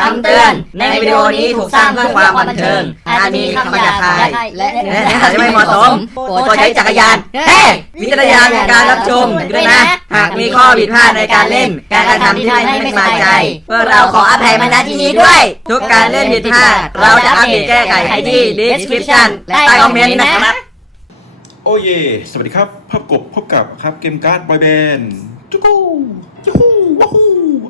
คำเตือน ในวิดีโอนี้ถูกสร้างเพื่อความบันเทิง อาจมีคำหยาบคาย และเนื้อหาที่ไม่เหมาะสมโปรดใช้จักรยานเฮ้วิจารณญาณในการรับชมด้วยนะ หากมีข้อผิดพลาดในการเล่น การกระทำที่ทำให้ไม่สบายใจพวกเราขออภัยมาณที่นี้ด้วย ทุกการเล่นผิดพลาด เราจะอัปเดตแก้ไขให้ที่ description และใต้คอมเมนต์นะครับ โอ้เย สวัสดีครับพบกบพบกับครับเกมการ์ดบอยแบนด์จุกูจุกูว้าฮู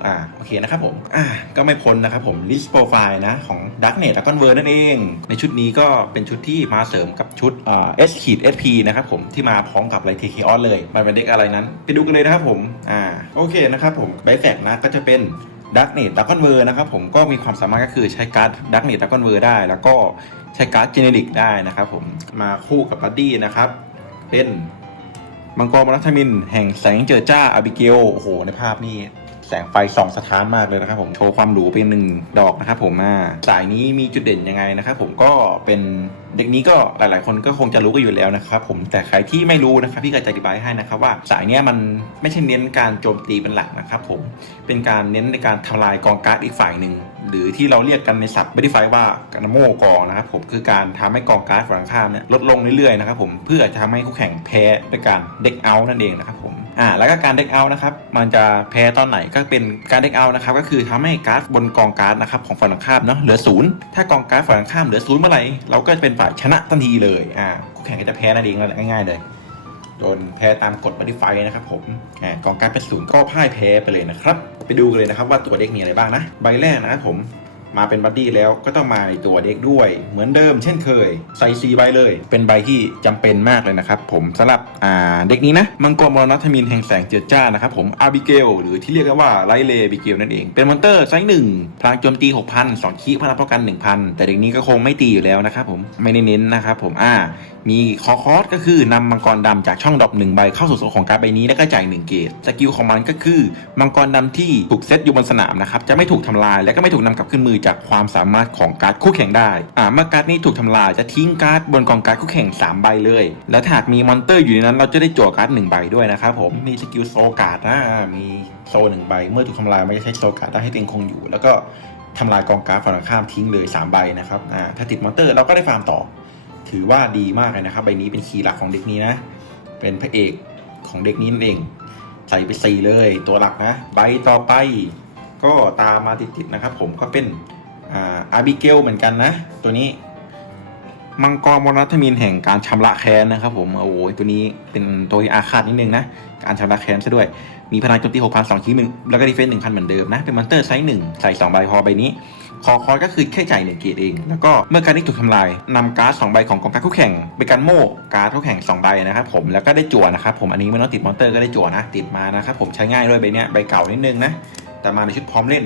อ่าโอเคนะครับผมอ่าก็ไม่พ้นนะครับผมลิสต์โปรไฟล์นะของ Dark Knight Dragon World นั่นเอง ในชุดนี้ก็เป็นชุดที่มาเสริมกับชุดอ่า S ขีด SP นะครับผมที่มาพร้อมกับไลท์เทคิออสเลยมันเป็นเด็กอะไรนั้น ไปดูกันเลยนะครับผมอ่าโอเคนะครับผมใบแฟกนะก็จะเป็นดักเนตดักกอนเวอร์นะครับผมก็มีความสามารถก็คือใช้การ์ดดักเนตดักกอนเวอร์ได้ แล้วก็ใช้การ์ดเจเนริกได้นะครับผมมาคู่กับบัดดี้นะครับ เป็นมังกรมรัทมิน แห่งแสงเจิดจ้าอาบิเกลโอ้โห ในภาพนี่ แสงไฟส่องสะท้านมากเลยนะครับผมโชว์ความหรูเป็นหนึ่งดอกนะครับผมมาสายนี้มีจุดเด่นยังไงนะครับผมก็เป็นเด็กนี้ก็หลาย ๆ คนก็คงจะรู้กันอยู่แล้วนะครับผมแต่ใครที่ไม่รู้นะครับพี่ก็จะอธิบายให้นะครับว่าสายเนี้ยมันไม่ใช่เน้นการโจมตีเป็นหลักนะครับผมเป็นการเน้นในการทำลายกองการ์ดอีกฝ่ายหนึ่งหรือที่เราเรียกกันในศัพท์ไม่ได้ไฟว่าการโม่กองนะครับผมคือการทำให้กองการ์ดฝั่งข้ามเนี่ยลดลงเรื่อย ๆ นะครับผมเพื่อจะทำให้คู่แข่งแพ้ด้วยการเด็กเอานั่นเองนะครับผม อ่าแล้วก็การเด็กเอานะครับมันจะแพ้ตอนไหนก็เป็นการเด็กเอานะครับก็คือทำให้การ์ดบนกองการ์ดนะครับของฝั่งตรงข้ามเนาะเหลือศูนย์ถ้ากองการ์ดฝั่งตรงข้ามเหลือศูนย์เมื่อไหร่เราก็จะเป็นฝ่ายชนะทันทีเลยอ่าคู่แข่งก็จะแพ้นั่นเองแหละง่ายๆเลยโดนแพ้ตามกฎบัตไฟนะครับผมกองการดเป็นศูนย์ก็พ่ายแพ้ไปเลยนะครับ ไปดูกันเลยนะครับว่าตัวเด็กมีอะไรบ้างนะ ใบแรกนะครับผม มาเป็นบัดดี้แล้วก็ต้องมาในตัวเด็กด้วย เหมือนเดิมเช่นเคย ใส่สีใบเลย เป็นใบที่จำเป็นมากเลยนะครับผมสำหรับอ่าเด็กนี้นะมังกรมรณทมินแห่งแสงเจิดจ้านะครับผมอาบิเกลหรือที่เรียกกันว่าไลเลบิเกลนั่นเอง เป็นมอนเตอร์ไซส์หนึ่งพลังโจมตี6,000 2คีพลังป้องกัน 1,000 แต่เด็กนี้ก็คงไม่ตีอยู่แล้วนะครับผมไม่ได้เน้นนะครับผมอ่ามีคอคอสก็คือนำมังกรดำจากช่องดรอปหนึ่งใบเข้าสู่โซนของการใบนี้แล้วก็จ่ายหนึ่งเกตสกิลของมันก็คือมังกรดำที่ถูกเซตอยู่บนสนามนะครับจะไม่ถูกทำลายและก็ไม่ถูกนำกลับขึ้นมือจากความสามารถของการ์ดคู่แข่งได้อ่าเมื่อการ์ดนี้ถูกทำลายจะทิ้งการ์ดบนกองการ์ดคู่แข่ง 3 ใบเลย และถ้าหากมีมอนเตอร์อยู่ในนั้น เราจะได้จั่วการ์ดหนึ่งใบด้วยนะครับผมมีสกิลโซการ์ดนะมีโซหนึ่งใบ เมื่อถูกทำลายมันจะใช้โซการ์ดได้ให้ตัวเองคงอยู่ แล้วก็ทำลายกองการ์ดฝั่งตรงข้ามทิ้งเลยสามใบนะครับอ่าถ้าติดมอนเตอร์เราก็ได้ฟาร์มต่อ ถือว่าดีมากเลยนะครับใบนี้เป็นคีย์หลักของเด็กนี้นะเป็นพระเอกของเด็กนี้นั่นเอง ใส่ไปสี่เลยตัวหลักนะ ใบต่อไป ก็ตามมาติดๆนะครับ ผมก็เป็นอาบิเกลเหมือนกันนะ ตัวนี้ มังกรมรณทมินแห่งการชำระแค้นนะครับ ผมโอ้โหตัวนี้เป็นตัวที่อาฆาตนิดนึงนะการชำระแค้นซะด้วยมีพลังโจมตี6,000 2คีหนึ่งแล้วก็ดีเฟนส์1,000เหมือนเดิมนะ เป็นมอนเตอร์ไซส์หนึ่งใส่2ใบพอใบนี้คอคอยก็คือแค่จ่ายหนึ่งเกียรติเอง แล้วก็เมื่อการที่ถูกทำลายนำการ์ดสองใบของกองการคู่แข่งเป็นการโม่การ์ดคู่แข่งสองใบนะครับผมแล้วก็ได้จั่วนะครับผมอันนี้ไม่ต้องติดมอนเตอร์ก็ได้จั่วนะ ติดมานะครับผมใช้ง่ายด้วยใบเนี้ยใบเก่านิดนึงนะ แต่มาในชุดพร้อมเล่น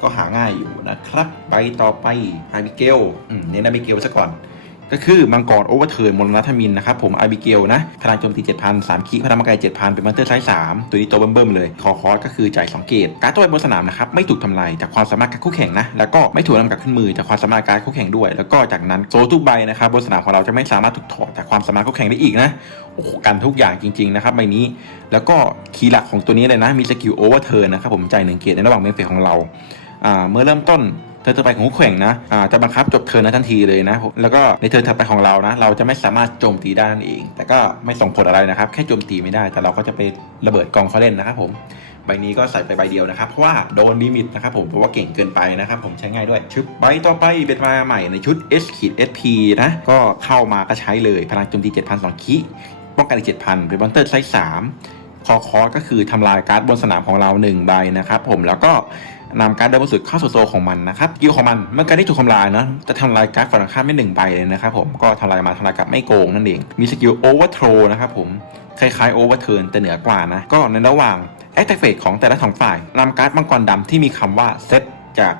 ก็หาง่ายอยู่นะครับ ใบต่อไปอามิเกลเน้นอาบิเกลซะก่อน ก็คือมังกรโอเวอร์เทิร์นมรณทมินนะครับผมอาบิเกลนะพลังโจมตี 7,000 3คีพลังมังกร7,000 เป็นมอนเตอร์ไซส์3ตัวนี้ตัวเบิ่มๆเลย คอคอสก็คือจ่าย2เกตการ์ดตัวใบบนสนามนะครับไม่ถูกทำลายจากความสามารถการคู่แข่งนะแล้วก็ไม่ถูกนำกลับขึ้นมือจากความสามารถการคู่แข่งด้วย แล้วก็จากนั้นโซทุกใบนะครับบนสนามของเราจะไม่สามารถถูกถอดจากความสามารถคู่แข่งได้อีกนะโอ้โหกันทุกอย่างจริงๆนะครับใบนี้ แล้วก็คีย์หลักของตัวนี้เลยนะมีสกิลโอเวอร์เทิร์นนะครับผมจ่ายหนึ่งเกตในระหว่างเมฟเฟกของเราอ่าเมื่อเริ่มต้น เทิร์ต่อไปของคู่แข่งนะอ่าจะบังคับจบเทิร์นนั้นทันทีเลยนะ แล้วก็ในเทิร์นถัดไปของเรานะ เราจะไม่สามารถโจมตีได้นั่นเอง แต่ก็ไม่ส่งผลอะไรนะครับ แค่โจมตีไม่ได้ แต่เราก็จะไประเบิดกองเขาเล่นนะครับผมใบนี้ก็ใส่ไปใบเดียวนะครับ เพราะว่าโดนลิมิตนะครับผม เพราะว่าเก่งเกินไปนะครับผมใช้ง่ายด้วย ชุดใบต่อไปเป็นมาใหม่ในชุด S ขีด SP นะ ก็เข้ามาก็ใช้เลย พลังโจมตี 7,000 2คีป้องกันอีก7,000เป็นมอนเตอร์ไซส์3คอคอสก็คือทำลายการ์ดบนสนามของเรา 1 ใบนะครับผมแล้วก็ นำการ์ดเดิมบนสุดเข้าโซโซของมันนะครับกิลของมันเมื่อการที่ถูกทำลายเนาะจะทำลายการ์ดฝั่งข้ามไม่หนึ่งใบเลยนะครับผมก็ทำลายมาทำลายกลับไม่โกงนั่นเองมีสกิลโอเวอร์โทรนะครับผมคล้ายๆโอเวอร์เทิร์นแต่เหนือกว่านะก็ในระหว่างแอคทีเฟตของแต่ละสองฝ่ายนำการ์ดมังกรดำที่มีคำว่าเซตจาก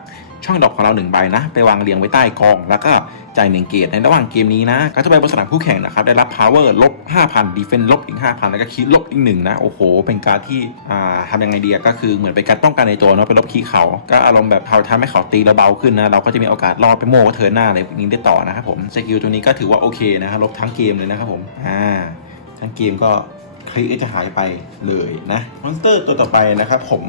ช่องดอกของเราหนึ่งใบนะ ไปวางเรียงไว้ใต้กอง แล้วก็จ่ายหนึ่งเกตในระหว่างเกมนี้นะ การ์ดทุกใบนสนามคู่แข่งนะครับ ได้รับ power ลบ 5,000 defense ลบอีก 5,000 แล้วก็คีลบอีกหนึ่งนะ โอ้โห เป็นการที่อ่าทำยังไงดีก็คือเหมือนเป็นการป้องกันในตัวเนาะเป็นลบคีเขา ก็อารมณ์แบบเขาทำให้เขาตีเราเบาขึ้นนะ เราก็จะมีโอกาสรอดไปโม่ก็เทิร์นหน้าอะไรพวกนี้ได้ต่อนะครับผมสกิลตัวนี้ก็ถือว่าโอเคนะครับลบทั้งเกมเลยนะครับผมอ่าทั้งเกมก็คลิกจะหายไปเลยนะมอนสเตอร์ตัวต่อไปนะครับผม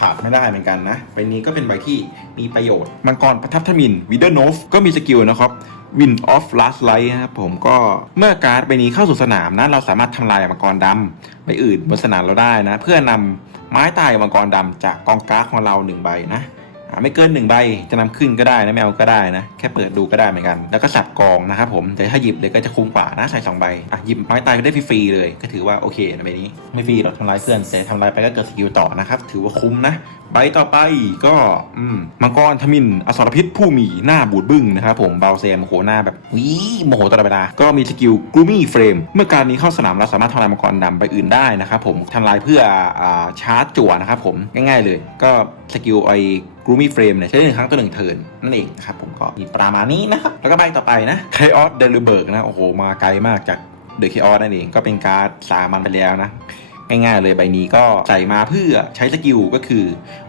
ขาดไม่ได้เหมือนกันนะใบนี้ก็เป็นใบที่มีประโยชน์ มังกรประทับทมินวิดเดอร์โนฟก็มีสกิลนะครับวินออฟลัสไลท์นะครับผมก็เมื่อการ์ดใบนี้เข้าสู่สนามนะ เราสามารถทำลายมังกรดำใบอื่นบนสนามเราได้นะ เพื่อนำไม้ตายมังกรดำจากกองการ์ดของเราหนึ่งใบนะ ไม่เกินหนึ่งใบจะนำขึ้นก็ได้นะไม่เอาก็ได้นะแค่เปิดดูก็ได้เหมือนกัน แล้วก็สับกองนะครับผมแต่ถ้าหยิบเลยก็จะคุ้มกว่านะใส่สองใบอะหยิบไม้ตายก็ได้ฟรีๆเลย ก็ถือว่าโอเคนะใบนี้ ไม่ฟรีหรอกทำลายเพื่อนแต่ทำลายไปก็เกิดสกิลต่อนะครับถือว่าคุ้มนะใบต่อไปก็อืมมังกรทมินอสรพิษผู้มีหน้าบูดบึ้งนะครับผมเบาเซมโหหน้าแบบวิโมโหตลอดเวลาก็มีสกิลกรูมี่เฟรมเมื่อการนี้เข้าสนามเราสามารถทำลายมังกรดำใบอื่นได้นะครับผมทำลายเพื่ออ่าชาร์จจั่วนะครับผมง่ายๆเลย ก็สกิลไอ รูมี่เฟรมเนี่ยใช้ได้หนึ่งครั้งต่อหนึ่งเทิร์นนั่นเองนะครับผมก็มีประมาณนี้นะครับ แล้วก็ใบต่อไปนะ Chaos d e l u b e r g นะโอ้โหมาไกลมากจาก The Chaos นั่นเองก็เป็นการ์ดสามันไปแล้วนะง่ายๆเลยใบนี้ก็ใส่มาเพื่อใช้สกิลก็คือ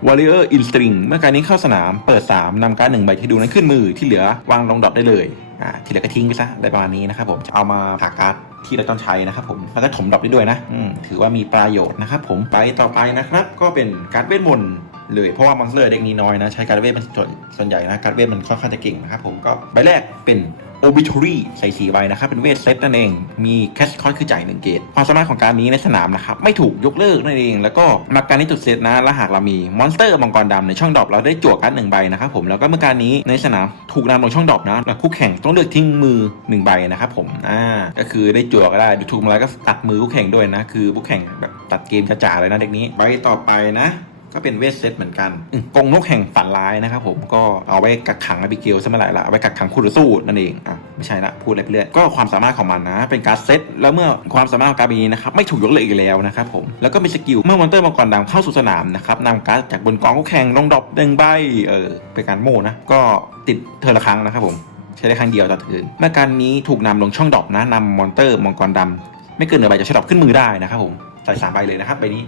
Warrior Instinct เมื่อการนี้เข้าสนามเปิด 3นำการ์ดหนึ่งใบที่ดูนั้นขึ้นมือที่เหลือวางลงดรอปได้เลยอ่าที่เหลือก็ทิ้งไปซะได้ประมาณนี้นะครับผมจะเอามาหาการ์ดที่เราต้องใช้นะครับผมแล้วก็ถมดรอปได้ด้วยนะอืมถือว่ามีประโยชน์นะครับผมไปต่อไปนะครับ ก็เป็นการ์ดเวทมนต์ เลยเพราะว่า มอนสเตอร์เด็กนี้น้อยนะ ใช้การเวทเป็นส่วนส่วนใหญ่นะ การเวทมันค่อนข้างจะเก่งนะครับผมก็ใบแรกเป็น Obituary ใส่สีใบนะครับ เป็นเวทเซตนั่นเอง มีแคชคอนคือจ่ายหนึ่งเกต ความสามารถของการนี้ในสนามนะครับ ไม่ถูกยกเลิกนั่นเอง แล้วก็มาการนี้จุดเซตนะและหากเรามีมอนสเตอร์มังกรดำในช่องดรอปเราได้จั่วการ์ดหนึ่งใบนะครับผม แล้วก็เมื่อการนี้ในสนามถูกนำลงช่องดรอปนะแล้วคู่แข่งต้องเลือกทิ้งมือหนึ่งใบนะครับผม อ่า ก็คือได้จั่วก็ได้ถูกมาแล้วก็ตัดมือคู่แข่งด้วยนะ คือคู่แข่งแบบตัดเกมจ่าๆเลยนะเด็กนี้ ใบต่อไปนะ ก็เป็นเวทเซตเหมือนกันอืมกรงนกแห่งฝันร้ายนะครับผมก็เอาไว้กักขังอบิเกลซะเมื่อไหร่ละเอาไว้กักขังคู่ต่อสู้นั่นเองอะไม่ใช่ละพูดอะไรไปเรื่อยก็ความสามารถของมันนะ เป็นการดเซตแล้วเมื่อความสามารถของการดนี้นะครับไม่ถูกยกเลิกอีกแล้วนะครับผมแล้วก็มีสกิลเมื่อมอนเตอร์มังกรดำเข้าสู่สนามนะครับนำการ์ดจากบนกองคู่แข่งลงดรอปหนึ่งใบเออเป็นการโม่นะก็ติดเทอร์ละครั้งนะครับผมใช้ได้ครั้งเดียวต่อเทิร์นเมื่อการนี้ถูกนำลงช่องดรอปนะนำมอนเตอร์มังกรดำไม่เกินหนึ่งใบจะใช้ดรอปขึ้นมือได้นะครับผมใส่สามใบเลยนะครับใบนี้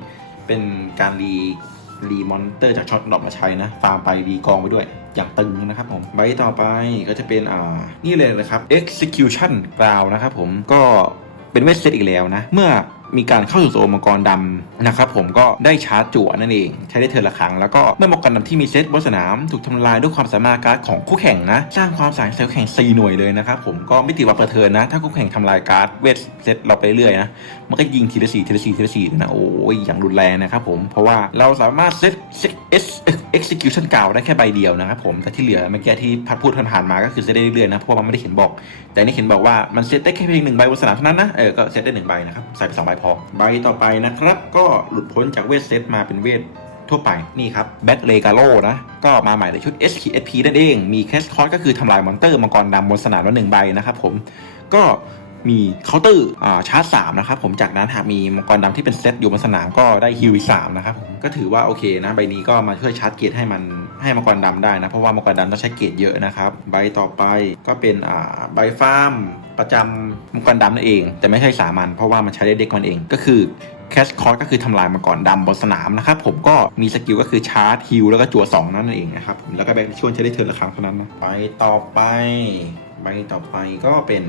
เป็นการรี รีมอนเตอร์จากช็อตดอกมาใช้นะฟาร์มไปรีกองไปด้วยอย่างตึงนะครับผมใบต่อไปก็จะเป็นอ่านี่เลยนะครับ execution กราวนะครับผมก็เป็นเวทเซตอีกแล้วนะ เมื่อ มีการเข้าสู่โซนมังกรดำนะครับผมก็ได้ชาร์จจั่วนั่นเองใช้ได้เทิร์นละครั้งแล้วก็เมื่อมังกรดำที่มีเซตบนสนาม ถูกทำลายด้วยความสามารถการ์ดของคู่แข่งนะ สร้างความสายเซลล์แข่ง 4 หน่วยเลยนะครับผมก็ไม่ติดว่าเปิดเทิร์นนะ ถ้าคู่แข่งทำลายการ์ดเวทเซตเราไปเรื่อยนะมันก็ยิงทีละสี่ทีละสี่ทีละสี่นะโอ้ยอย่างรุนแรงนะครับผมเพราะว่าเราสามารถเซตเซต execution เก่าได้แค่ใบเดียวนะครับผมแต่ที่เหลือเมื่อกี้ที่พัดพูดผ่านๆมาก็คือเซตได้เรื่อยๆนะเพราะว่ามันไม่ได้เขียนบอก แต่นี่เขียนบอกว่ามันเซตได้แค่เพียงหนึ่งใบบนสนามเท่านั้นนะเออก็เซตได้หนึ่งใบนะครับใส่ไปสองใบออใบต่อไปนะครับ ก็หลุดพ้นจากเวทเซตมาเป็นเวททั่วไปนี่ครับแบทเลกาโลนะ ก็มาใหม่ในชุด s k s p นั่นเอง มีแคสคอร์ก็คือทำลายมอนเตอร์มังกรดำบนสนามละหนึ่งใบนะครับผมก็ มีเคาน์เตอร์อ่าชาร์จสามนะครับผมจากนั้นหากมีมังกรดำที่เป็นเซตอยู่บนสนามก็ได้ฮิวสามนะครับผมก็ถือว่าโอเคนะใบนี้ก็มาช่วยชาร์จเกตให้มันให้มังกรดำได้นะ เพราะว่ามังกรดำต้องใช้เกตเยอะนะครับ ใบต่อไปก็เป็นอ่าใบฟาร์มประจำมังกรดำนั่นเอง แต่ไม่ใช่สามัญเพราะว่ามันใช้ได้เด็กมันเองก็คือแคชคอร์ก็คือทำลายมังกรดำบนสนามนะครับผมก็มีสกิลก็คือชาร์จฮิลแล้วก็จั่วสองนั่นเองนะครับแล้วก็แบงค์ช่วยใช้ได้เทิร์นละครั้งเท่านั้นนะไปต่อไป ใบต่อไปก็เป็น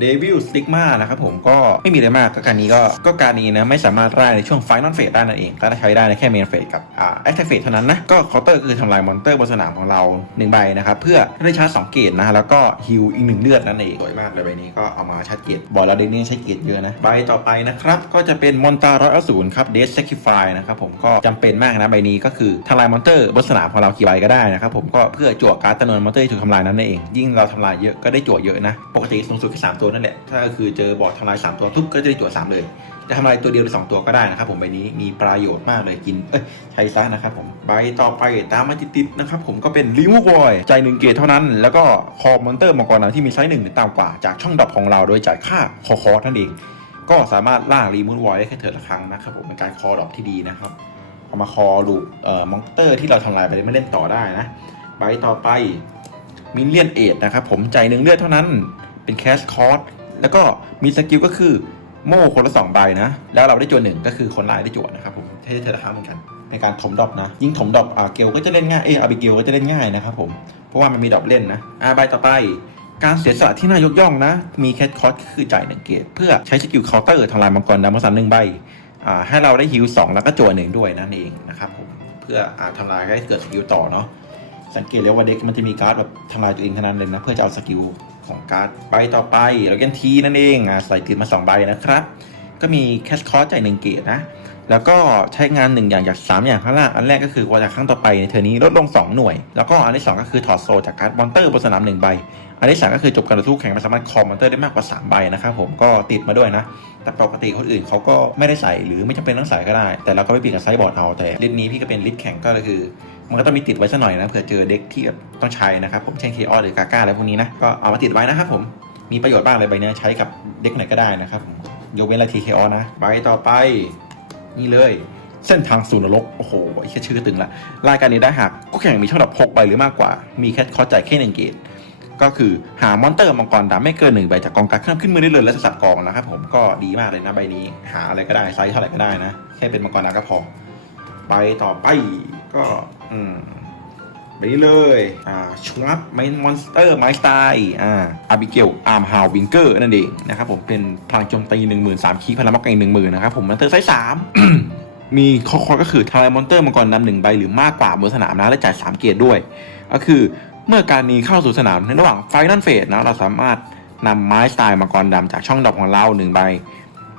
เดวิลสติกมานะครับผมก็ไม่มีอะไรมากก็การนี้ก็ก็การนี้นะไม่สามารถไล่ในช่วงไฟนอลเฟสได้นั่นเองก็ใช้ได้ในแค่เมนเฟสกับแอคทีฟเฟสเท่านั้นนะก็เคาน์เตอร์คือทำลายมอนเตอร์บนสนามของเราหนึ่งใบนะครับเพื่อให้ได้ชาร์จสองเกตนะแล้วก็ฮิลอีกหนึ่งเลือดนั่นเองสวยมากเลยใบนี้ก็เอามาชาร์จเกตบอกแล้วเดนนี่ใช้เกตเยอะนะใบต่อไปนะครับก็จะเป็นมอนตาร้อยอสูรครับเดสเซคิฟายนะครับผมก็จำเป็นมากนะใบนี้ก็คือทำลายมอนเตอร์บนสนามของเรากี่ใบก็ได้นะครับผมก็เพื่อจั่วการ์ดจำนวนมอนเตอร์ที่ถูกทำลายนั้นเองยิ่งเราทำลายเยอะก็ได้จั่วเยอะนะ ปกติสูงสุดแค่สามตัวนั่นแหละ ถ้าคือเจอบอร์ดทำลาย3ตัวทุบก็จะได้จั่ว3เลย จะทำลายตัวเดียวหรือสองตัวก็ได้นะครับผมใบนี้มีประโยชน์มากเลยกิน เอ้ยใช้ซะนะครับผมใบต่อไปตามมาติดๆนะครับผมก็เป็นรีมูฟบอยใจหนึ่งเกตเท่านั้น แล้วก็คอมอนเตอร์มังกรนะที่มีไซส์หนึ่งหรือต่ำกว่าจากช่องดับของเราโดยจ่ายค่าคอคอนั่นเอง ก็สามารถล่ารีมูฟบอยได้แค่เถิดละครั้งนะครับผมเป็นการคอดรอปที่ดีนะครับเอามาคอลูปเอ่อมอนเตอร์ที่เราทำลายไปไม่เล่นต่อได้นะใบต่อไป มินเลียนเอทนะครับผมใจายหนึ่งเลือดเท่านั้นเป็นแคชคอร์สแล้วก็มีสกิลก็คือโม่คนละสองใบนะ แล้วเราได้จวนหนึ่งก็คือคนร้ายได้จวนนะครับผมเท่เทละครั้งเหมือนกัน ในการถมดรอปนะ ยิ่งถมดรอปอ่าเกลก็จะเล่นง่ายเอออาบิเกลก็จะเล่นง่ายนะครับผมเพราะว่ามันมีดรอปเล่นนะอ่าใบต่อไป การเสียสละที่น่ายกย่องนะ มีแคชคอร์สคือจ่ายหนึ่งเกตเพื่อใช้สกิลเคาน์เตอร์ทำลายมังกรดำมังสันหนึ่งใบอ่าให้เราได้ฮิวสองแล้วก็จวนหนึ่งด้วยนั่นเองนะครับผมเพื่อพื่ออาทำลายให้เกิดสกิลต่อเนาะ สังเกตแล้วว่าเด็กมันจะมีการ์ดแบบทำลายตัวเองเท่านั้นเลยนะ เพื่อจะเอาสกิลของการ์ดใบต่อไปเราเกนทีนั่นเองอะใส่ติดมาสองใบนะครับ ก็มีแคชคอร์จ่ายหนึ่งเกตนะ แล้วก็ใช้งานหนึ่งอย่างจากสามอย่างข้างล่าง อันแรกก็คือว่าจากครั้งต่อไปในเทอร์นี้ลดลง 2 หน่วย แล้วก็อันที่ 2 ก็คือถอดโซจากการ์ดมอนเตอร์บนสนามหนึ่งใบ อันที่สามก็คือจบการตู้แข่งมันสามารถคอมมอนเตอร์ได้มากกว่า 3 ใบนะครับผมก็ติดมาด้วยนะแต่ปกติคนอื่นเขาก็ไม่ได้ใส่หรือไม่จำเป็นต้องใส่ก็ได้ แต่เราก็ไม่เปลี่ยนกับไซบอร์ดเอาแต่ลิสต์นี้พี่ก็เป็นลิสต์แข่งก็คือ มันก็ต้องมีติดไว้สักหน่อยนะเผื่อเจอเด็กที่แบบต้องใช้นะครับผมเช่นเคออหรือกาก้าอะไรพวกนี้นะก็เอามาติดไว้นะครับผมมีประโยชน์บ้างเลยใบนี้ใช้กับเด็กไหนก็ได้นะครับผมยกเว้นลาทีเคออนะใบต่อไปนี่เลยเส้นทางสู่นรกโอ้โหแค่ชื่อตึงละรายการนี้ได้หากก็แข่งมีช่องดับ6ใบหรือมากกว่า มีแค่คอจ่ายแค่หนึ่งเกตก็คือหามอนเตอร์มังกรดำไม่เกินหนึ่งใบจากกองการดขึ้นขึ้นมือได้เลยและจะสับกองนะครับผมก็ดีมากเลยนะใบนี้ หาอะไรก็ได้ไซส์เท่าไหร่ก็ได้นะ แค่เป็นมังกรดำก็พอ ไปต่อไป ก็อืมไปนี้เลยอ่าชวับไมมอนสเตอร์ไมสไตล์อ่าอาบิเกลอาร์มฮาววิงเกอร์นั่นเองนะครับผมเป็นพลังโจมตีหนึ่งหมื่นสามคีพลังมักไกหนึ่งหมื่นนะครับผมมอนเตอร์ไซส์สามมีข้อคอก็คือทายมอนเตอร์มังกรดำหนึ่งใบหรือมากกว่าบนสนามนะและจ่าย3เกียรติด้วย ก็คือเมื่อการนี้เข้าสู่สนามในระหว่างไฟนั่นเฟสนะเราสามารถนำไม้สไตล์มังกรดำจากช่องดอกของเราหนึ่งใบ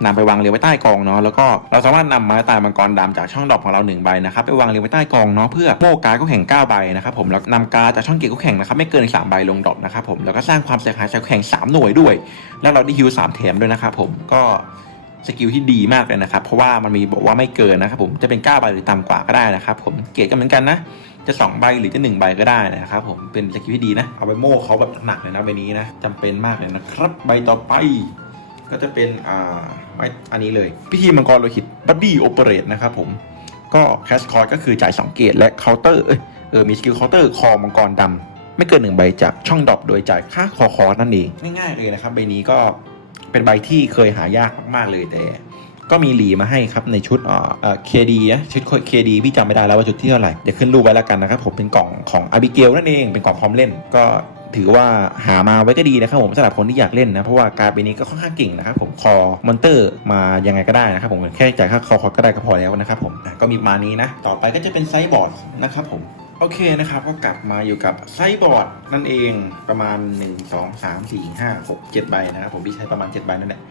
นำไปวางเรียงไว้ใต้กองเนาะแล้วก็เราสามารถนำไม้ตล์มังกรดำจากช่องดอกของเราหนึ่งใบนะครับไปวางเรียงไว้ใต้กองเนาะเพื่อโม่การก็แข่ง9ใบนะครับผมแล้วนำการจากช่องเกียร์ก็แข่งนะครับไม่เกิน3ใบลงดอกนะครับผมแล้วก็สร้างความเสียหายจากแข่ง 3 หน่วยด้วย แล้วเราได้ฮิวสามแถมด้วยนะครับผมก็สกิลที่ดีมากเลยนะครับ เพราะว่ามันมีบอกว่าไม่เกินนะครับผมจะเป็น 9 ใบหรือต่ำกว่าก็ได้นะครับผมเกรดก็เหมือนกันนะ จะ 2 ใบหรือจะ 1 ใบก็ได้นะครับผมเป็นสกิลที่ดีนะ เอาไปโม่เขาแบบหนักเลยนะใบนี้นะจำเป็นมากเลยนะครับ ใบต่อไปก็จะเป็นอ่า ใบอันนี้เลย พิธีมังกรโลหิตบัดดี้โอเปเรตนะครับผมก็แคชคอร์ก็คือจ่าย2เกตและเคาน์เตอร์เออมีสกิลเคาน์เตอร์คอมังกรดำไม่เกินหนึ่งใบจากช่องดรอปโดยจ่ายค่าคอคอร์นั่นเองง่ายๆเลยนะครับใบนี้ก็เป็นใบที่เคยหายากมากๆเลยแต่ ก็มีหลีมาให้ครับในชุดเอ่อเอ่อ KD นะชุด KD พี่จำไม่ได้แล้วว่าชุดที่เท่าไหร่เดี๋ยวขึ้นรูปไว้แล้วกันนะครับผมเป็นกล่องของอาบิเกลนั่นเองเป็นกล่องพร้อมเล่นก็ ถือว่าหามาไว้ก็ดีนะครับผมสำหรับคนที่อยากเล่นนะเพราะว่าการดใบนี้ก็ค่อนข้างเก่งนะครับผมคอมอนเตอร์มายังไงก็ได้นะครับผมแค่จ่ายค่าคอคอก็ได้ก็พอแล้วนะครับผมก็มีมานี้นะต่อไปก็จะเป็นไซส์บอร์ดนะครับผมโอเคนะครับก็กลับมาอยู่กับไซส์บอร์ดนั่นเองประมาณ 1 2 3 4 5 6 7ใบนะครับผมพี่ใช้ประมาณ 7 ใบนั่นแหละ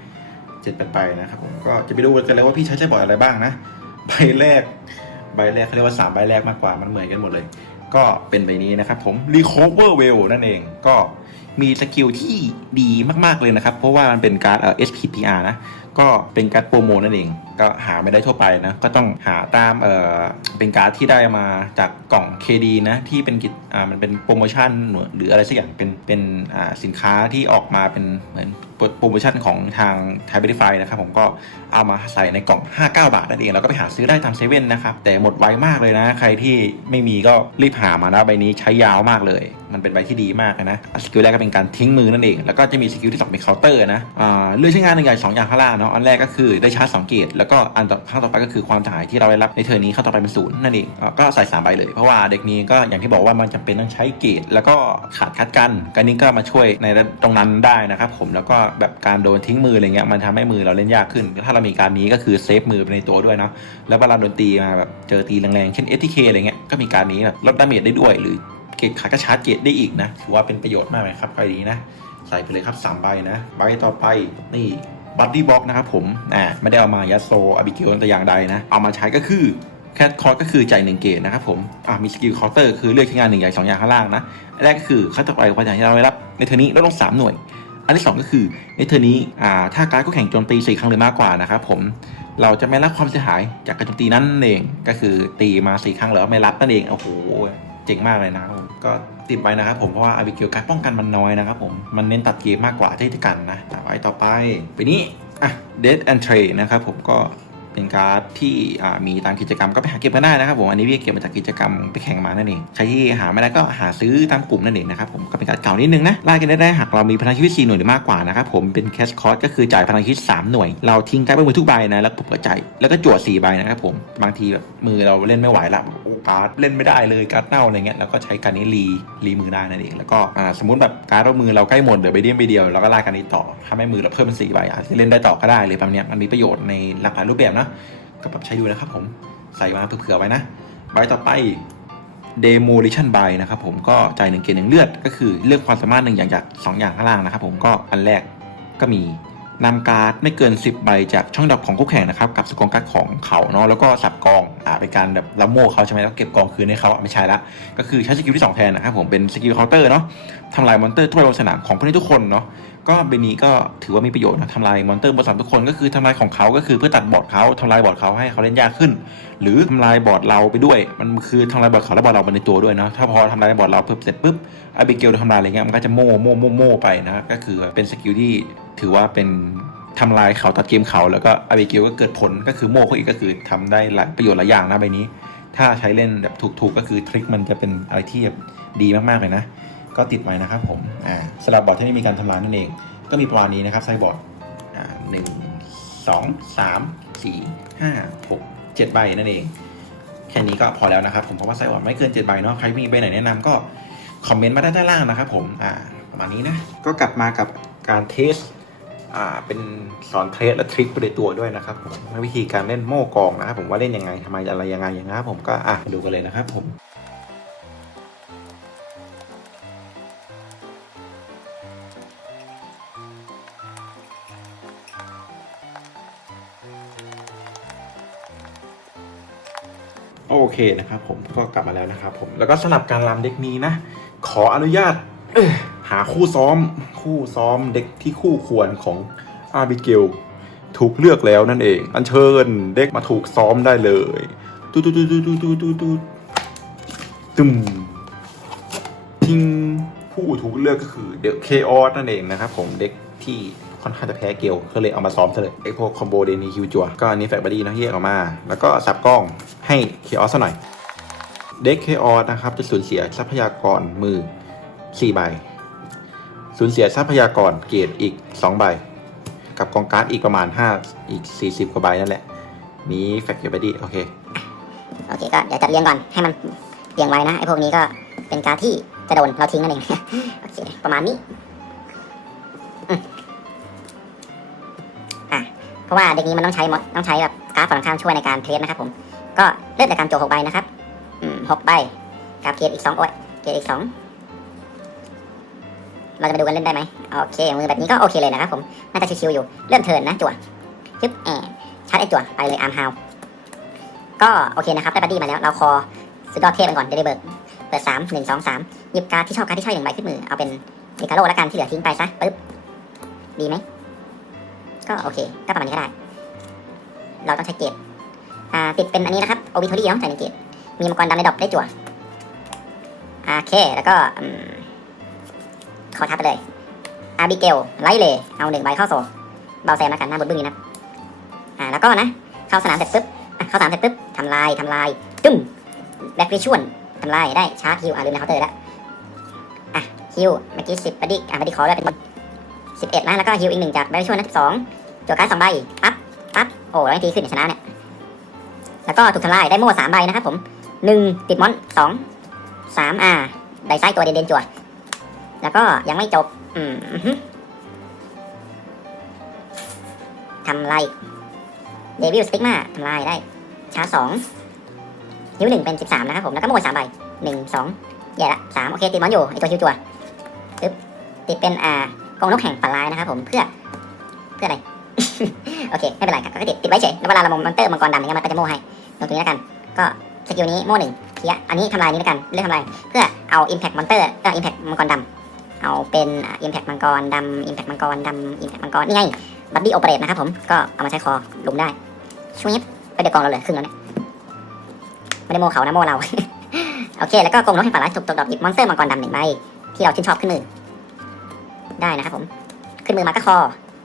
เจ็ดแปดใบนะครับผมก็จะไปดูกันเลยว่าพี่ใช้ใช้บอร์ดอะไรบ้างนะใบแรกใบแรกเขาเรียกว่า3ใบแรกมากกว่ามันเหมือนกันหมดเลย ก็เป็นใบนี้นะครับผม Recover Well นั่นเองก็มีสกิลที่ดีมาก ๆ เลยนะครับ เพราะว่ามันเป็นการ์ดเอ่อ SPPR นะ ก็เป็นการ์ดโปรโมนั่นเองก็หาไม่ได้ทั่วไปนะก็ต้องหาตามเออเป็นการ์ดที่ได้มาจากกล่อง KD นะที่เป็นกิจอ่ามันเป็นโปรโมชั่นหรืออะไรสักอย่างเป็นเป็นอ่าสินค้าที่ออกมาเป็นเหมือนโปรโมชั่นของทางไทยบริไฟนะครับผมก็เอามาใส่ในกล่อง 59 บาทนั่นเองแล้วก็ไปหาซื้อได้ตามเซเว่นนะครับแต่หมดไวมากเลยนะใครที่ไม่มีก็รีบหามานะใบนี้ใช้ยาวมากเลย มันเป็นใบที่ดีมากนะสกิลแรกก็เป็นการทิ้งมือนั่นเอง แล้วก็จะมีสกิลที่สองเป็นเคาน์เตอร์นะอ่าเลือกใช้งานหนึ่งอย่างสองอย่างข้างล่างเนาะอันแรกก็คือได้ชาร์จสองเกตแล้วก็อันต่อข้างต่อไปก็คือความถ่ายที่เราได้รับในเทอร์นี้ข้างต่อไปเป็นศูนย์นั่นเองก็ใส่สามใบเลย เพราะว่าเด็กนี้ก็อย่างที่บอกว่ามันจำเป็นต้องใช้เกตแล้วก็ขาดคัดกันการนี้ก็มาช่วยในตรงนั้นได้นะครับผมแล้วก็แบบการโดนทิ้งมืออะไรเงี้ยมันทำให้มือเราเล่นยากขึ้น ถ้าเรามีการนี้ก็คือเซฟมือไปในตัวด้วยเนาะแล้วเวลาโดนตีมาแบบเจอตีแรงๆเช่น STK อะไรเงี้ยก็มีการนี้แบบลดดาเมจได้ด้วย หรือเกตขาก็ชาร์จเกตได้อีกนะถือว่าเป็นประโยชน์มากเลยครับใครดีนะใส่ไปเลยครับ3ใบนะใบต่อไปนี่ บัตตี้บ็อกนะครับผมอ่าไม่ได้เอามายัดโซอาบิเกลแต่อย่างใดนะ เอามาใช้ก็คือแคทคอร์ก็คือใจหนึ่งเกตนะครับผมอ่ามีสกิลคาน์เตอร์คือเลือกใช้งานหนึ่งอย่างสองอย่างข้างล่างนะอันแรกก็คือขั้นต่อไปความอย่างที่เราได้รับในเทอร์นี้ลดลงสามหน่วย อันที่สองก็คือในเทอร์นี้อ่าถ้าการดก็แข่งโจมตีสี่ครั้งหรือมากกว่านะครับผมเราจะไม่รับความเสียหายจากการโจมตีนั้นเองก็คือตีมาสี่ครั้งแล้วไม่รับนั่นเองโอ้โหเจ๋งมากเลยนะก็ติดไว้นะครับผมเพราะว่าอาบิเกียวการป้องกันมันน้อยนะครับผมมันเน้นตัดเกมมากกว่าที่จะกันนะ ต่อไปต่อไปไปนี้อะ Dead and Trade นะครับผมก็ เป็นการ์ดที่มีตามกิจกรรมก็ไปหาเก็บกันได้นะครับผมอันนี้พี่เก็บมาจากกิจกรรมไปแข่งมานั่นเองใครที่หาไม่ได้ก็หาซื้อตามกลุ่มนั่นเองนะครับผมก็เป็นการ์ดเก่านิดนึงนะไล่กันได้หากเรามีพลังชีวิต4หน่วยหรือมากกว่านะครับผมเป็นแคชคอร์สก็คือจ่ายพลังชีวิต3หน่วย เราทิ้งการ์ดไปมือทุกใบนะแล้วปุบก็จ่ายแล้วก็จั่ว4ใบนะครับผมบางทีแบบมือเราเล่นไม่ไหวละโอ้การ์ดเล่นไม่ได้เลยการ์ดเน่าอะไรเงี้ยแล้วก็ใช้การนี้รีรีมือได้นั่นเองแล้วก็สมมติแบบการ์ดเรามือเราใกล้หมดเหลือใบเดียวใบเดียวเราก็ไล่การนี้ต่อทำให้มือเราเพิ่มเป็นสี่ใบอาจจะเล่นได้ต่อก็ได้เลยแบบเนี้ยมันมีประโยชน์ในหลากหลายรูปแบบนะก็ปรับใช้ดูนะครับผม ใส่มาเผื่อๆไว้นะ ใบต่อไป Demolition by นะครับผม ก็จ่ายหนึ่งเกณฑ์หนึ่งเลือด ก็คือเลือกความสามารถหนึ่งอย่างจากสองอย่างข้างล่างนะครับผม ก็อันแรกก็มีนำการ์ดไม่เกิน 10 ใบจากช่องดอกของคู่แข่งนะครับกับสกองการ์ดของเขาเนาะแล้วก็สับกองอ่าเป็นการแบบละโม่เขาใช่ไหมแล้วเก็บกองคืนให้เขาไม่ใช่ละก็คือใช้สกิลที่ 2 แทนนะครับผมเป็นสกิลเคาน์เตอร์เนาะทำลายมอนเตอร์ทั่วบนสนามของผู้เล่นทุกคนเนาะก็เบนี้ก็ถือว่ามีประโยชน์นะทำลายมอนเตอร์บนสามทุกคนก็คือทำลายของเขาก็คือเพื่อตัดบอร์ดเขาทำลายบอร์ดเขาให้เขาเล่นยากขึ้น หรือทำลายบอร์ดเราไปด้วย มันคือทำลายบอร์ดเขาและบอร์ดเราไปในตัวด้วยเนาะถ้าพอทำลายบอร์ดเราปุ๊บเสร็จปุ๊บอาบิเกลทำลายอะไรเงี้ยมันก็จะโม่โม่โม่โม่ไปนะก็คือเป็นสกิลที่ถือว่าเป็นทำลายเขาตัดเกมเขาแล้วก็อาบิเกลก็เกิดผลก็คือโม่เขาอีกก็คือทำได้หลายประโยชน์หลายอย่างนะใบนี้ ถ้าใช้เล่นแบบถูกๆก็คือทริคมันจะเป็นอะไรที่ดีมากๆเลยนะ ก็ติดไว้นะครับผมอ่าสลับบอร์ดที่ไม่มีการทำลายนั่นเอง ก็มีประมาณนี้นะครับไซบอร์ดอ่าหนึ่งสองสามสี่ห้าหกเจ็ดใบนั่นเอง แค่นี้ก็พอแล้วนะครับผมเพราะว่าไซบอร์ดไม่เกินเจ็ดใบเนาะใครมีใบไหนแนะนำก็คอมเมนต์มาได้ด้านล่างนะครับผมอ่าประมาณนี้นะก็กลับมากับการเทสอ่าเป็นสอนเทสและทริคไปในตัวด้วยนะครับผมวิธีการเล่นโม่กองนะครับผมว่าเล่นยังไงทำไมอะไรยังไงอย่างนะครับผมก็อะมาดูกันเลยนะครับผม โอเคนะครับผมก็กลับมาแล้วนะครับผมแล้วก็สำหรับการรำเด็กนี้นะ ขออนุญาตหาคู่ซ้อมคู่ซ้อมเด็กที่คู่ควรของอาบิเกลถูกเลือกแล้วนั่นเอง อันเชิญเด็กมาถูกซ้อมได้เลยตุ๊ดตุ๊ดตุ๊ดตุ๊ดตุ๊ดตุ๊ดตุ๊ดตึมทิ้งผู้ถูกเลือกก็คือเด็กเคออสนั่นเองนะครับผมเด็กที่ ค่อนข้างจะแพ้เกลก็เลยเอามาซ้อมซะเลยไอพวกคอมโบเดนีคิวจัวก็อันนี้แฟกบอดี้นะแยกออกมา แล้วก็สับกล้องให้เคออสหน่อย เด็กเคออสนะครับจะสูญเสียทรัพยากรมือ4ใบสูญเสียทรัพยากรเกรดอีก 2 ใบ กับกองการ์ดอีกประมาณ 5 อีก 40 กว่าใบนั่นแหละ นี้แฟกเกอร์บอดี้โอเค โอเคก็เดี๋ยวจัดเรียงก่อน ให้มันเรียงไว้นะ ไอ้พวกนี้ก็เป็นการดที่จะโดนเราทิ้งนั่นเอง โอเค ประมาณนี้ ราะว่าเด็กนี้มันต้องใช้มดต้องใช้แบบการ์ดฝั่งข้ามช่วยในการเทรดนะครับผมก็เลือกในการโจหกใบนะครับหกใบกับเกียร์อีกสองโอ้ยเกียร์อีกสองเราจะมาดูกันเล่นได้ไหมโอเคมือแบบนี้ก็โอเคเลยนะครับผมน่าจะชิวๆอยู่เริ่มเทิร์นนะจั่วจึ๊บแอบชาร์จไอ้จั่วไปเลยอาร์มฮาวก็โอเคนะครับได้บัดดี้มาแล้วเราคอสุดยอดเทพกันก่อนเดลิเบิร์กเปิดสามหนึ่งสองสามหยิบการ์ดที่ชอบการ์ดที่ใช่หนึ่งใบขึ้นมือเอาเป็นเดกาโลแล้วกันที่เหลือทิ้งไปซะปึ๊บดีไหม ก็โอเค ก็ประมาณนี้ก็ได้ เราต้องใช้เกตอ่าติดเป็นอันนี้นะครับโอบิทอรี่เนาะจ่ายหนึ่งเกตมีมังกรดำในดอกได้จั่วโอเค แล้วก็ขอทับไปเลย อาบิเกล ไลเล เอาหนึ่งใบเข้าโซเบาแซมแล้วกันหน้าบนบึ้งนี้นะอ่าแล้วก็นะ เข้าสนามเสร็จปุ๊บเข้าสนามเสร็จปุ๊บทำลายทำลายตึ้มแบ็คริชวลทำลายได้ชาร์จฮิวอะลืมในเคาน์เตอร์แล้วอะฮิวเมื่อกี้สิบบัดดี้อะบัดดี้ขอได้เป็น สิบเอ็ดนะแล้วก็ฮิวอีกหนึ่งจากแบริชวลนะสิบสองจวดการ์ดสองใบปั๊บปั๊บโอ้ร้อยทีขึ้นชนะเนี่ยแล้วก็ถูกทำลายได้โม่สามใบนะครับผมหนึ่งติดมอนสองสามอ่าได้ไซส์ตัวเด่นๆจวดแล้วก็ยังไม่จบ อืมทำลายเดวิลสติกมาทำลายได้ชาร์จสองฮิวหนึ่งเป็นสิบสามนะครับผมแล้วก็โม่สามใบหนึ่งสองแย่ละสามโอเคติดมอนอยู่ไอตัวฮิวจัวปึ๊บติดเป็นอ่า กองนกแห่งฝันร้ายนะครับผมเพื่อเพื่ออะไร โอเค ไม่เป็นไรครับก็ติดติดไว้เฉยแล้วเวลาเรามอนเตอร์มังกรดำอย่างเงี้ยมันก็จะโม่ให้ตรงนี้แล้วกัน ก็สกิลนี้โม่หนึ่งเทียอันนี้ทำลายนี้แล้วกันเลือกทำลายเพื่อเอา Impact มอนเตอร์ก็ Impact มังกรดำเอาเป็นอ่า Impact มังกรดำ Impact มังกรดำ Impact มังกรนี่ไงบัดดี้โอเปเรตนะครับผมก็เอามาใช้คอลุมได้ช่วยไปเดี๋ยวกองเราเลือครึ่งแล้วเนี่ยไม่ได้โม่เขานะโม่เราโอเคแล้วก็กรงนกแห่งป่าร้ายถูกตกดอกหยิบมอนสเตอร์มังกรดำหนึ่งใบที่เราชื่นชอบขึ้นมือ ได้นะครับผม ขึ้นมือมาก็คอ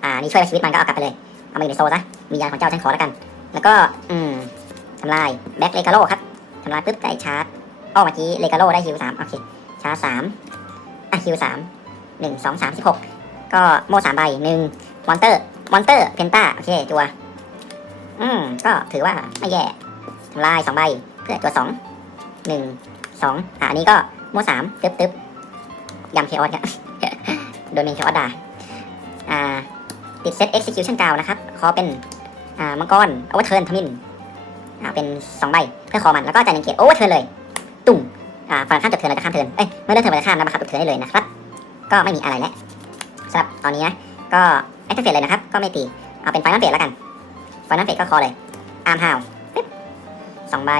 อ่า นี่ช่วยชีวิตมันก็เอากลับไปเลย เอามาอยู่ในโซ่ซะมียาของเจ้าฉันขอแล้วกัน แล้วก็ อืมทำลายแบ็คเลกาโลครับทำลายปุ๊บได้ชาร์จอ้อเมื่อกี้เลกาโลได้ฮิวสามโอเค ชาร์จสามอะฮิวสามหนึ่งสองสามสิบหกก็โม่สามใบหนึ่งมอนเตอร์มอนเตอร์เพนต้าโอเคจัว อืม ก็ถือว่าไม่แย่ทำลายสองใบเพื่อตัวสองหนึ่งสองอะอันนี้ก็โม่สามตึ๊บตึ๊บยำเคออสครับ ดนเมนเคออดาติดเซต execution กาวนะครับ ขอเป็นมังกรเอาไว้เทิร์นทมินเป็นสองใบเพื่อคอมันแล้วก็จ่ายหนึ่งเกตโอเวอร์เทิร์นเลย ตุ่มฝั่งข้ามจบเทิร์นเราจะข้ามเทิร์นเอ้ยเมื่อเริ่มเทิร์นเราจะข้ามเราบังคับจบเทิร์นได้เลยนะครับ ก็ไม่มีอะไรแล้วสำหรับตอนนี้นะก็แอคทีฟเฟเลยนะครับ ก็ไม่ตีเอาเป็นไฟนอลเฟสแล้วกันไฟนอลเฟสก็คอเลยอาร์มฮาวสองใบ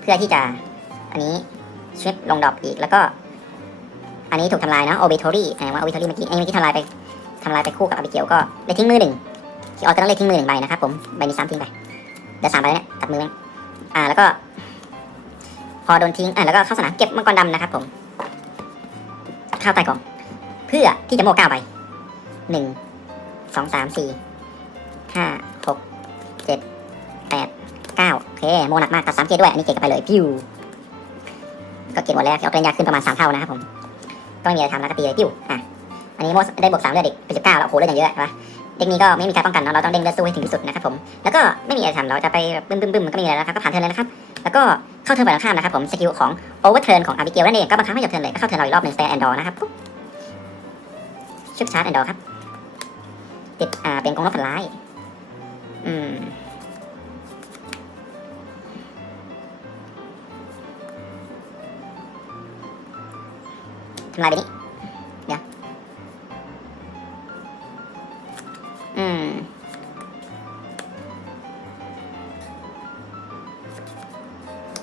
เพื่อที่จะอันนี้ชิปลงดอปอีกแล้วก็ อันนี้ถูกทำลายนะโอเบทอรี่แสดงว่าโอเบทอรี่เมื่อกี้ไอ้เมื่อกี้ทำลายไปทำลายไปคู่กับอบิเกลก็เลยทิ้งมือหนึ่งที่ออตต้องเลยทิ้งมือหนึ่งใบนะครับผมใบนี้ซ้ำทิ้งไปเดี๋ยวสามใบแล้วเนี่ยตัดมือแม่งอ่าแล้วก็ พอโดนทิ้งอ่าแล้วก็เข้าสนามเก็บมังกรดำนะครับผมเข้าใต้กล่อง เพื่อที่จะโม่เก้าใบหนึ่งสองสามสี่ห้าหกเจ็ดแปดเก้าโอเคโมหนักมากตัดสามเกตด้วย อันนี้เกตไปเลยพิวก็เกตหมดแล้วเอาเกรนยาขึ้นประมาณสามเท่านะครับผม ก็ไม่มีอะไรทำแล้วก็ตีเลยพิวอะอันนี้โมสได้บวกสามเลือดเด็กเป็นสิบเก้าแล้วโอ้โหเลือดอย่างเยอะใช่ปะเด็กนี้ก็ไม่มีการป้องกันเนาะเราต้องเด้งเลือดสู้ให้ถึงที่สุดนะครับผมแล้วก็ไม่มีอะไรทำเราจะไปบึ้มบึ้มบึ้มมันก็ไม่มีอะไรแล้วครับก็ผ่านเทิร์นเลยนะครับแล้วก็เข้าเทิร์นฝั่งข้ามนะครับผมสกิลของโอเวอร์เทิร์นของอาบิเกลนั่นเองก็บังคับให้จบเทิร์นเลยก็เข้าเทิร์นเราอีกรอบหนึ่งสเตย์แอนดอร์นะครับปุ๊บชุบชาร์จแอนดอร์ครับติดอ่าเป็นกองรบฝันร้ายอืม ทำลายไปนี้เดี๋ยวอืม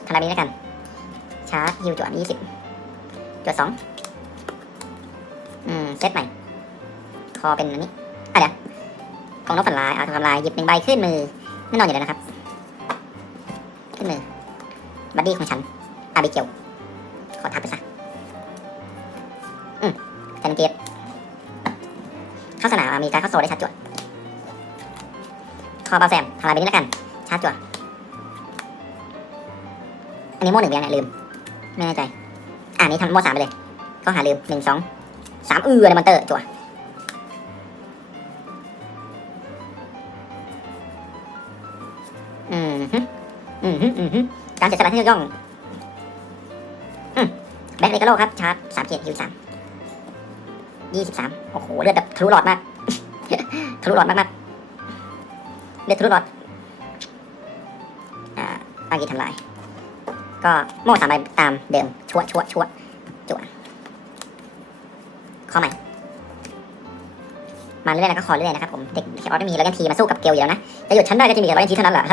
ทำลายไปนี้แล้วกัน ชาร์จฮิวจวดยี่สิบจวดสองอืมเซตใหม่ คอเป็นอันนี้อะเดี๋ยวกองนกฝันลายเอาทำลายหยิบหนึ่งใบขึ้นมือแน่นอนอยู่แล้วนะครับ ขึ้นมือบัดดี้ของฉันอาบิเกลขอทับไปซะ มแทนเกตเข้าสนามมีการเข้าโซได้ชัดจวดคอเบาแซมทำลายไปนี้แล้วกันชาร์จวดอันนี้โม่หนึ่งเดียวเนี่ยลืม ไม่แน่ใจ อ่านี้ทำโม่สามไปเลย ก็หาลืมหนึ่งสองสามเอือในมอนเตอร์จั่วอืมฮึอืมฮึอืมฮึการเสียสละที่ย่องอืมแบ็คเลกาโลครับชาร์จสามเกียรติฮิวสาม ยี่สิบสามโอ้โหเลือดแบบทะลุหลอดมาก ทะลุหลอดมากมากๆเลือดทะลุหลอดอ่าตั้งกีทำลาย ก็โม่สามใบตามเดิมชัวชัวชัวจั่วข้อใหม่มาเรื่อยๆแล้วก็คอเรื่อยๆนะครับผมเด็กแคออสไม่มีแล้วกันทีมาสู้กับเกลอยู่แล้วนะจะหยุดฉันได้ก็จะมีแต่ร้อยทีเท่านั้นแหละ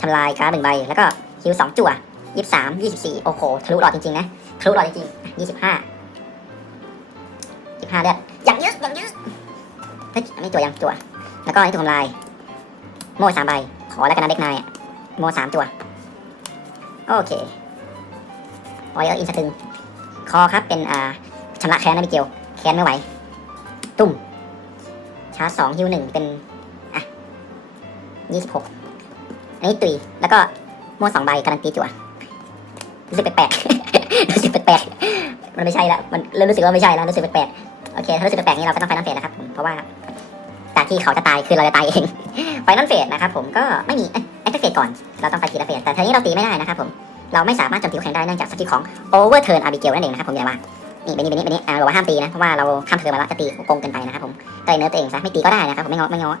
ทำลายการ์ดหนึ่งใบแล้วก็ฮิวสองจั่วยี่สิบสามยี่สิบสี่โอ้โหทะลุหลอดจริงๆนะทะลุหลอดจริงๆยี่สิบห้า ห้าเลือดอย่างเยอะอย่างเยอะเฮ้ยอันนี้จั่วยังจั่วแล้วก็อันนี้ถูกทำลาย โม่สามใบ ขอแล้วกันนะเด็กนายโม่สามจั่วโอเควอยเอออินสตึง คอครับเป็นอ่าชำระแค้นนะมิเกลแค้นไม่ไหว ตุ่มชาร์จสองฮิวหนึ่งเป็นอะยี่สิบหกอันนี้ตุยแล้วก็โม่สองใบการันตีจั่วรู้สึกแปลกๆรู้สึกแปลกๆมันไม่ใช่ละมันเริ่มรู้สึกว่าไม่ใช่แล้วรู้สึกแปลกๆ อเคถ้ารู้สึกแปลกๆนี่เราก็ต้องไฟนอลเฟสนะครับผมเพราะว่าจากที่เขาจะตายคือเราจะตายเองไฟนอลเฟสนะครับผมก็ไม่มีเอ้ยเอ็กซ์เฟสก่อนเราต้องไปทีละเฟสแต่ทีนี้เราตีไม่ได้นะครับผมเราไม่สามารถจมตีคู่แข่งได้เนื่องจากสกิลของ Overturn Abigail นั่นเองนะครับผมอย่าว่านี่เป็นนี่เป็นนี่เป็นนี่เราบอกว่าห้ามตีนะเพราะว่าเราข้ามเธอมาแล้วจะตีโกงเกินไปนะครับผมก็เลยเนิร์ฟตัวเองซะไม่ตีก็ได้นะครับผมไม่ง้อไม่ง้อ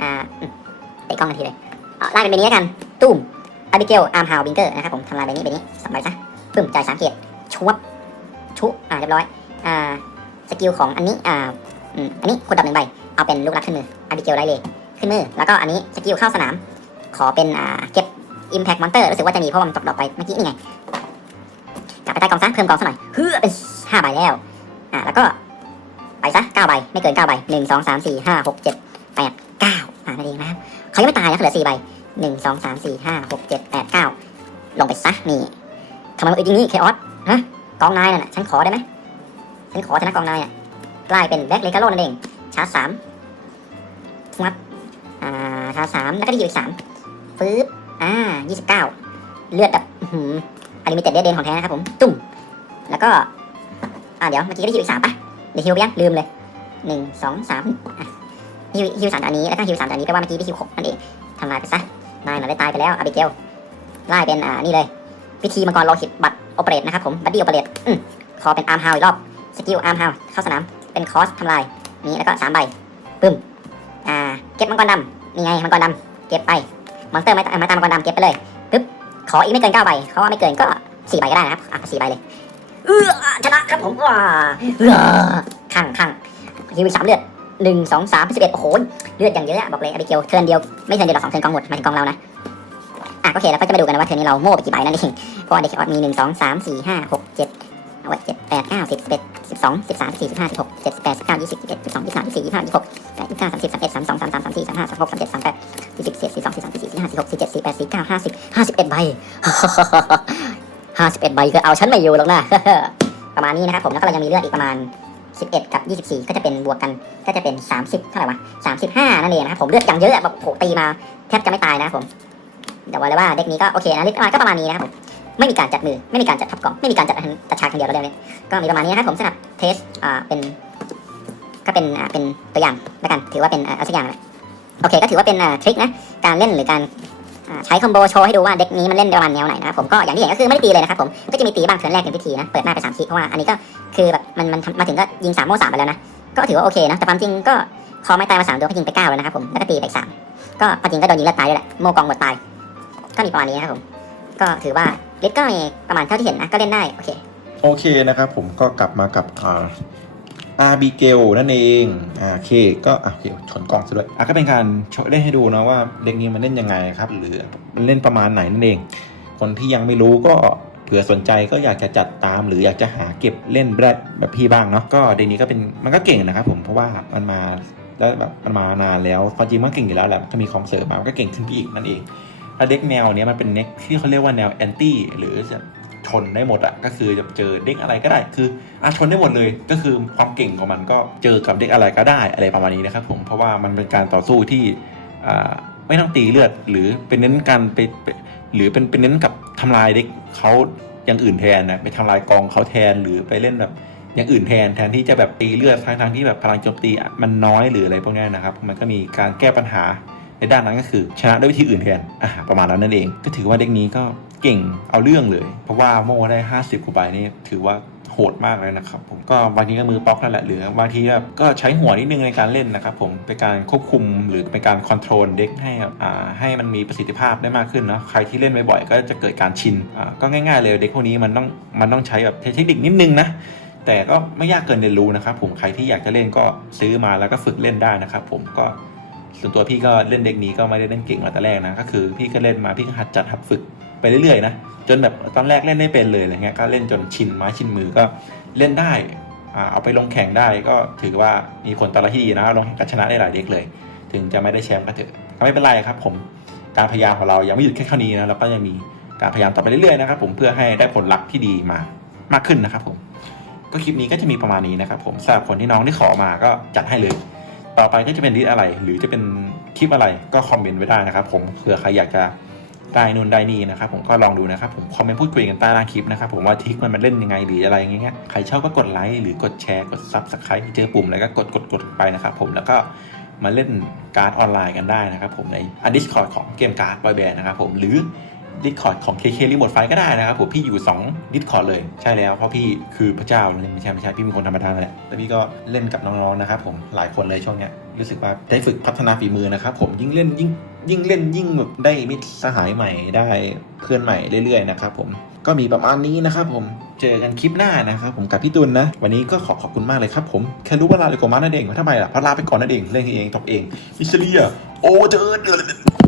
อ่าอืมเตะกล้องกันทีเลยไล่เป็นเบนี้แล้วกันตุ้ม Abigail Arm Hound Binker นะครับผมทำลายเบนี้เบนี้สองใบซะปึ้มจ่ายสามเกียรติชุบชุอ่าเรียบร้อยอ่า สกิลของอันนี้อ่าอันนี้คนดับหนึ่งใบ เอาเป็นลูกรักขึ้นมืออาบิเกลไลเลยขึ้นมือ แล้วก็อันนี้สกิลเข้าสนาม ขอเป็นอ่าเก็บ Impact Monster รู้สึกว่าจะมีเพราะมันตกดอกไปเมื่อกี้นี่ไงกลับไปใต้กองซะเพิ่มกองซะหน่อยเฮ้อเป็นห้าใบแล้วอ่าแล้วก็ไปซะเก้าใบไม่เกินเก้าใบหนึ่งสองสามสี่ห้าหกเจ็ดแปดเก้าอ่านั่นเองนะครับเขายังไม่ตายนะเหลือสี่ใบหนึ่งสองสามสี่ห้าหกเจ็ดแปดเก้าลงไปซะนี่ทำไมมันอึดอย่างนี้เคออสฮะกองนายนั่นน่ะฉันขอได้ไหม ฉันขอชนะกองนายอะกลายเป็นแบ็คเลกาโลนั่นเอง ชาร์จสามงับอ่าชาร์จสามแล้วก็ได้อยู่อีกสามฟืบอ่ายี่สิบเก้าเลือดแบบอื้อหืมอลิมิเต็ดเดเดนของแท้นะครับผมจุ่มแล้วก็อ่าเดี๋ยวเมื่อกี้ได้ฮิวอีกสามป่ะเดี๋ยวฮิวไปยังลืมเลยหนึ่งสองสามฮิวฮิวสามอันนี้แล้วก็ฮิวสามอันนี้แปลว่าเมื่อกี้ได้ฮิวหกนั่นเองทำลายไปซะนายน่ะได้ตายไปแล้วอาบิเกลไล่เป็นอ่านี่เลย วิธีมังกรโลหิตบัตรโอเปเรตนะครับผมบัตตี้โอเปเรตอืมขอเป็นอาร์มฮาวอีกรอบ สกิลอาร์มฮาวเข้าสนาม เป็นคอสทำลาย นี่แล้วก็สามใบปึ้ม อ่า เก็บมังกรดำนี่ไงมังกรดำเก็บไป มอนสเตอร์ไม้ตไม้ตามมังกรดำเก็บไปเลยปึ๊บ ขออีกไม่เกินเก้าใบ เขาว่าไม่เกินก็สี่ใบก็ได้นะครับ อะสี่ใบเลย เออชนะครับผมว้าเออข้างข้างฮิวอีกสามเลือดหนึ่งสองสามสิบเอ็ดโอ้โห เลือดอย่างเยอะบอกเลยอบิเกลเทิร์นเดียว ไม่เทิร์นเดียวหรอกสองเทิร์นกองหมดหมายถึงกองเรานะอะโอเคแล้วก็จะมาดูกันนะว่าเทิร์นนี้เราโม่ไปกี่ใบนั่นเองเพราะเด็กออดมีหนึ่งสองสามสี่ห้าหกเจ็ด เอาไว้เจ็ดแปดเก้าสิบสิบเอ็ดสิบสองสิบสามสิบสี่สิบห้าสิบหกเจ็ดสิบแปดสิบเก้ายี่สิบสิบเอ็ดสิบสองยี่สิบสามยี่สิบสี่ยี่สิบห้ายี่สิบหกแปดยี่สิบเก้าสามสิบสามเอ็ดสามสองสามสามสามสี่สามห้าสามหกสามเจ็ดสามแปดสี่สิบสี่สิบสองสี่สามสี่สี่สี่ห้าสี่หกสี่เจ็ดสี่แปดสี่เก้าห้าสิบห้าสิบเอ็ดใบห้าสิบเอ็ดใบก็เอาฉันไม่อยู่หรอกนะประมาณนี้นะครับผมแล้วก็เรายังมีเลือดอีกประมาณ11กับ24ก็จะเป็นบวกกันก็จะเป็น30เท่าไหร่วะ35นั่นเองนะครับผมเลือดอย่างเยอะแบบโหตีมาแทบจะไม่ตายนะครับผมเดี๋ยวบอกเลยว่าเด็กนี้ก็โอเคนะลือดประมาก็ประมาณนี้นะครับผม ไม่มีการจัดมือ ไม่มีการจัดทับกล่อง ไม่มีการจัดตัดฉากคนเดียวเราเรื่องนี้ก็มีประมาณนี้นะครับผมสำหรับเทสอ่าเป็นก็เป็นอ่าเป็นตัวอย่างแล้วกันถือว่าเป็นอ่าเอาสักอย่างแหละโอเค ก็ถือว่าเป็นอ่าทริคนะการเล่นหรือการอ่าใช้คอมโบโชว์ให้ดูว่าเด็กนี้มันเล่นประมาณแนวไหนนะครับผมก็อย่างที่เห็นก็คือไม่ได้ตีเลยนะครับผมก็จะมีตีบ้างเทิร์นแรกเป็นพิธีนะเปิดหน้าไปสามทีเพราะว่าอันนี้ก็คือแบบมันมันมาถึงก็ยิงสามโม่สามไปแล้วนะก็ถือว่าโอเคนะแต่ความจริงก็พอไม่ตายมาสามตัวก็ยิงไปเก้าแล้วนะครับผมแล้วก็ตีไปสามก็ความจริงก็โดนยิงเลือดตายด้วยแหละโมกองหมดตายก็มีประมาณนี้นะครับผมก็ถือว่า เลิทก็มีประมาณเท่าที่เห็นนะ ก็เล่นได้ โอเค โอเคนะครับผมก็กลับมากับอ่าอาร์บิเกลนั่นเองอ่าโอเคก็อะเดี๋ยวชนกล้องซะด้วยอะก็เป็นการโชว์เล่นให้ดูนะว่าเด็กนี้มันเล่นยังไงครับหรือมันเล่นประมาณไหนนั่นเอง คนที่ยังไม่รู้ก็เผื่อสนใจก็อยากจะจัดตาม หรืออยากจะหาเก็บเล่นได้แบบพี่บ้างเนาะก็เด็กนี้ก็เป็นมันก็เก่งนะครับผมเพราะว่ามันมาแล้วแบบมันมานานแล้วความจริงมันเก่งอยู่แล้วแหละจะมีของเสริมมามันก็เก่งขึ้นไปอีกนั่นเอง แล้วเด็กแนวเนี้ยมันเป็นเน็กที่เขาเรียกว่าแนวแอนตี้หรือจะชนได้หมดอะก็คือจะเจอเด็กอะไรก็ได้ คืออาชนได้หมดเลย ก็คือความเก่งของมันก็เจอกับเด็กอะไรก็ได้อะไรประมาณนี้นะครับผมเพราะว่ามันเป็นการต่อสู้ที่ไม่ต้องตีเลือดหรือเป็นเน้นการไปหรือเป็นเป็นเน้นกับทำลายเด็กเขาอย่างอื่นแทนนะไปทำลายกองเขาแทนหรือไปเล่นแบบอย่างอื่นแทนแทนที่จะแบบตีเลือดทั้งทงๆที่แบบพลังโจมตีมันน้อยหรืออะไรพวกนี้นะครับ มันก็มีการแก้ปัญหา ในด้านนั้นก็คือชนะด้วยวิธีอื่นแทนอะประมาณนั้นนั่นเอง ก็ถือว่าเด็กนี้ก็เก่งเอาเรื่องเลย เพราะว่าโมได้ 50กว่าใบนี่ถือว่าโหดมากเลยนะครับผมก็บางทีก็มือป๊อกนั่นแหละหรือบางทีแบบก็ใช้หัวนิดนึงในการเล่นนะครับผมเป็นการควบคุมหรือเป็นการคอนโทรลเด็กให้อ่าให้มันมีประสิทธิภาพได้มากขึ้นเนาะใครที่เล่นบ่อยๆก็จะเกิดการชินอ่าก็ง่ายๆเลยเด็กพวกนี้มันต้องมันต้องใช้แบบเทคนิคนิดนึงนะแต่ก็ไม่ยากเกินเรียนรู้นะครับผมใครที่อยากจะเล่นก็ซื้อมาแล้วก็ฝึกเล่นได้นะครับผมก็ ส่วนตัวพี่ก็เล่นเด็กนี้ก็ไม่ได้เล่นเก่งมาแต่แรกนะก็คือพี่ก็เล่นมาพี่ก็หัดจัดหัดฝึกไปเรื่อยๆนะจนแบบตอนแรกเล่นไม่เป็นเลยอะไรเงี้ยก็เล่นจนชินไม้ชินมือก็เล่นได้อ่าเอาไปลงแข่งได้ก็ถือว่ามีผลตอบรับที่ดีนะลงแข่งก็ชนะได้หลายเด็กเลย ถึงจะไม่ได้แชมป์ก็เถอะก็ไม่เป็นไรครับ ผมการพยายามของเรายังไม่หยุดแค่เท่านี้นะเราก็ยังมีการพยายามต่อไปเรื่อยๆนะครับผมเพื่อให้ได้ผลลัพธ์ที่ดีมามากขึ้นนะครับผมก็คลิปนี้ก็จะมีประมาณนี้นะครับผมสำหรับคนที่น้องที่ขอมาก็จัดให้เลย ต่อไปก็จะเป็นลิสอะไร หรือจะเป็นคลิปอะไรก็คอมเมนต์ไว้ได้นะครับ ผมเผื่อใครอยากจะได้นู่นได้นี่นะครับ ผมก็ลองดูนะครับ ผมคอมเมนต์พูดคุยกันใต้ล่างคลิปนะครับ ผมว่าทิกมันมันเล่นยังไงหรืออะไรอย่างเงี้ยใครชอบก็กดไลค์หรือกดแชร์กดซับสไครต์เจอปุ่มอะไรก็กดกดกดไปนะครับ ผมแล้วก็มาเล่นการ์ดออนไลน์กันได้นะครับ ผมในอันดิสคอร์ดของเกมการ์ดบอยแบนนะครับ ผมหรือ ดิสคอร์ดของ KK Remote ไฟก็ได้นะครับผมพี่อยู่2ดิสคอร์ดเลยใช่แล้วเพราะพี่คือพระเจ้าไม่ใช่ไม่ใช่พี่เป็นคนธรรมดาแหละแล้วพี่ก็เล่นกับน้องๆนะครับผมหลายคนเลยช่วงเนี้ยรู้สึกว่าได้ฝึกพัฒนาฝีมือนะครับผมยิ่งเล่นยิ่งยิ่งเล่นยิ่งแบบได้มิตรสหายใหม่ได้เพื่อนใหม่เรื่อยๆนะครับผมก็มีประมาณนี้นะครับผมเจอกันคลิปหน้านะครับผมกับพี่ตุลนะวันนี้ก็ขอขอบคุณมากเลยครับผมแค่รู้ว่าลาเลยกว่ามานั่นเองทำไมล่ะเพราะลาไปก่อนนั่นเองเล่นเองตบเองมิสเลียโอเจอ